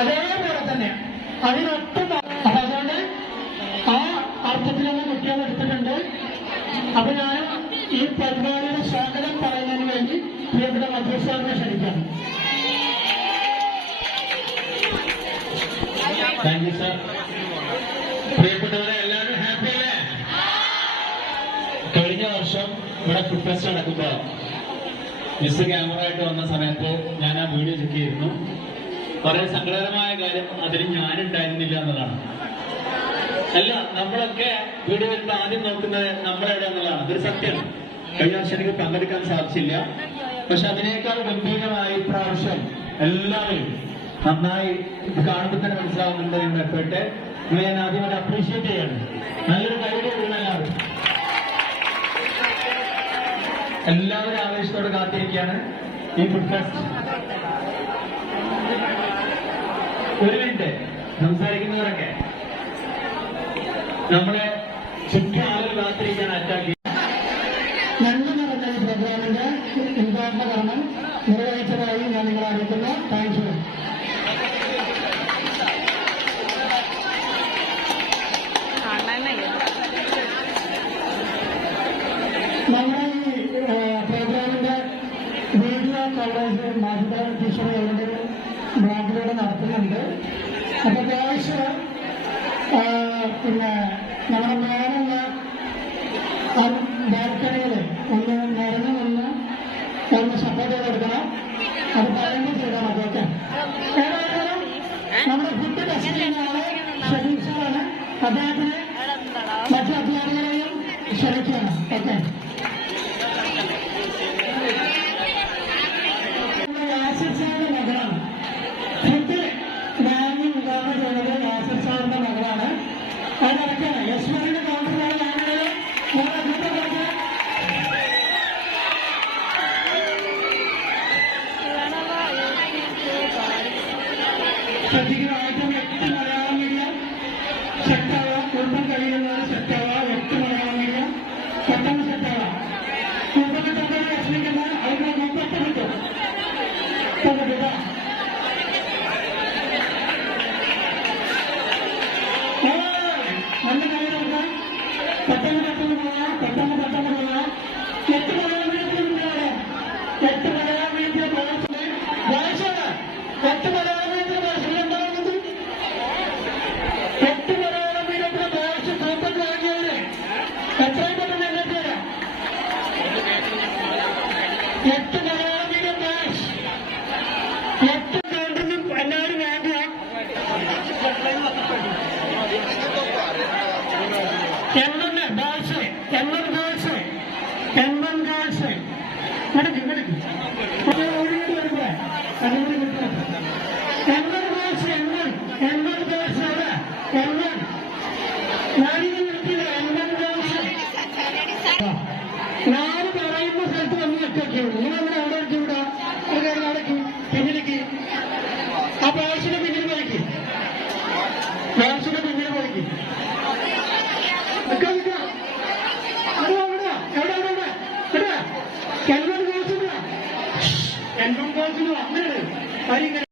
അതേപോലെ തന്നെ അതിനൊട്ടും. അപ്പൊ അതുകൊണ്ട് ആ അർത്ഥത്തിലുള്ള കുട്ടികൾ എടുത്തിട്ടുണ്ട്. അപ്പൊ ഞാൻ ഈ പരിപാടിയുടെ സ്വാഗതം പറയുന്നതിന് വേണ്ടി പ്രിയപ്പെട്ട മദ്രസ സാറിനെ ക്ഷണിക്കാം. Thank you sir. പ്രിയപ്പെട്ടവരെ, എല്ലാവരും ഹാപ്പി അല്ലേ? കഴിഞ്ഞ വർഷം ഇവിടെ ഫുഡ് ഫെസ്റ്റ് നടക്കുമ്പോ മിസ് ക്യാമറ ആയിട്ട് വന്ന സമയത്ത് ഞാൻ ആ വീഡിയോ ചെക്ക് ചെയ്തിരുന്നു. വളരെ സങ്കടകരമായ കാര്യം അതിന് ഞാനുണ്ടായിരുന്നില്ല എന്നതാണ്. അല്ല, നമ്മളൊക്കെ വീഡിയോ വരുമ്പോൾ ആദ്യം നോക്കുന്നത് നമ്മളെവിടെ എന്നുള്ളതാണ്. അതൊരു സത്യമാണ്. കഴിഞ്ഞ വർഷം എനിക്ക് പങ്കെടുക്കാൻ സാധിച്ചില്ല. പക്ഷെ അതിനേക്കാൾ ഗംഭീരമായി ഇപ്രാവശ്യം എല്ലാവരും നന്നായി ഇത് കാണുമ്പോൾ തന്നെ മനസ്സിലാവുന്നുണ്ട് എന്ന എഫേർട്ട് ഞാൻ ആദ്യമായിട്ട് അപ്രീഷിയേറ്റ് ചെയ്യാണ്. നല്ലൊരു കൈഡി കൊടുക്കണം എല്ലാവരും ആവേശത്തോടെ കാത്തിരിക്കുകയാണ് ഈ ഫുഡ് ഫെസ്റ്റ്. ഒരു മിനിറ്റ് സംസാരിക്കുന്നവരൊക്കെ നമ്മളെ ചുറ്റും ആളുകൾ കാത്തിരിക്കാൻ അറ്റാക്ക് നന്ദി നിറഞ്ഞ ഈ പ്രോഗ്രാമിന്റെ ഉദ്ഘാടന കർമ്മം നിർവഹിച്ചതായി ഞാൻ നിങ്ങളെ അറിയിക്കുന്നു. Thank you. നമ്മുടെ ഈ പ്രോഗ്രാമിന്റെ വീഡിയോ കവറേജ് മാജിദ ടീച്ചർ അവരുടെ ബ്ലോഗിലൂടെ നടത്തുന്നുണ്ട്. അപ്പൊ അത്യാവശ്യം പിന്നെ നമ്മുടെ മേലുള്ള ബാൽക്കണിയിൽ ഒന്ന് നിറഞ്ഞു നിന്ന് ഒന്ന് സപ്പോർട്ട് ചെയ്തെടുക്കണം. അത് പറയുമ്പോൾ ചെയ്താൽ മതി. ഓക്കെ. ഏതായാലും നമ്മുടെ ഫുഡ് ടെസ്റ്റ് ചെയ്യുന്ന ആള് ഷെരീഫ് സാറാണ്. അദ്ദേഹത്തിന് മറ്റു അധ്യാപകരെയും ക്ഷണിക്കുകയാണ്. ഓക്കെ. യാസിർ സാറിന്റെ മകളാണ് ഫുഡ് വാങ്ങി വിതരണം ചെയ്യുന്നത്. യാസിർ സാറിന്റെ മകളാണ്. അതിനിടയ്ക്കാണ് യശ്വറിന്റെ കൗണ്ടറിലാണ് ശ്രദ്ധിക്കുന്ന ആയിട്ട് 8 മലയാളം മീഡിയം സെറ്റാവുക. കുടുംബം കഴിയുന്നവർ സെറ്റാവുക. 8 മലയാളം മീഡിയം പെട്ടെന്ന് സെറ്റാവുക. കുടുംബത്തിൻ്റെ വിഷമിക്കുന്ന അതിന് മുമ്പത്തെ കിട്ടും. നല്ല കാര്യമുണ്ട്. പെട്ടെന്ന് പോകാം. പെട്ടെന്ന് പോകാം. 8 മലയാളം മീഡിയത്തിലുണ്ട്. 8 മലയാളം മീഡിയം വായിച്ചാണ്. 8 മലയാളം മീഡിയത്തിൽ ഭാഷയിൽ ഉണ്ടാവുന്നത്. 8 മലയാളം മീഡിയത്തിലെ ഭാഷ കൂപ്പൺ വാങ്ങിയവര് എത്രയും പെട്ടെന്ന് എണ്ണേറ്റ് വരാം. 8 മലയാളം മീഡിയം ഭാഷ 8 കൗണ്ടറിനും എല്ലാവരും വാങ്ങുക. എണ്ണ ഭാഷ എണ്ണൻ ഭാഷ എണ്ണൻ ഭാഷ നടക്കും നടക്കും ഒഴിഞ്ഞിട്ട് വരുമ്പോ അതുകൂടി കിട്ടും. എണ്ണൻ ഭാഷ എണ്ണൻ ഭാഷ എണ്ണൻ ഞാനിത് നിർത്തിയില്ല. എണ്ണൻ ഭാഷ 4 പറയുന്ന സ്ഥലത്ത് വന്ന് വെച്ചേക്കുള്ളൂ. നിങ്ങളങ്ങനെ അവിടെ വെച്ചുകൂടാ. നടക്കും പിന്നിലേക്ക്. ആ ഭാഷയുടെ പിന്നിൽ പോയിക്കും. ഭാഷയുടെ പിന്നിൽ പോയിക്കും. എൻവൺ കോഴ്സിന് വന്നത്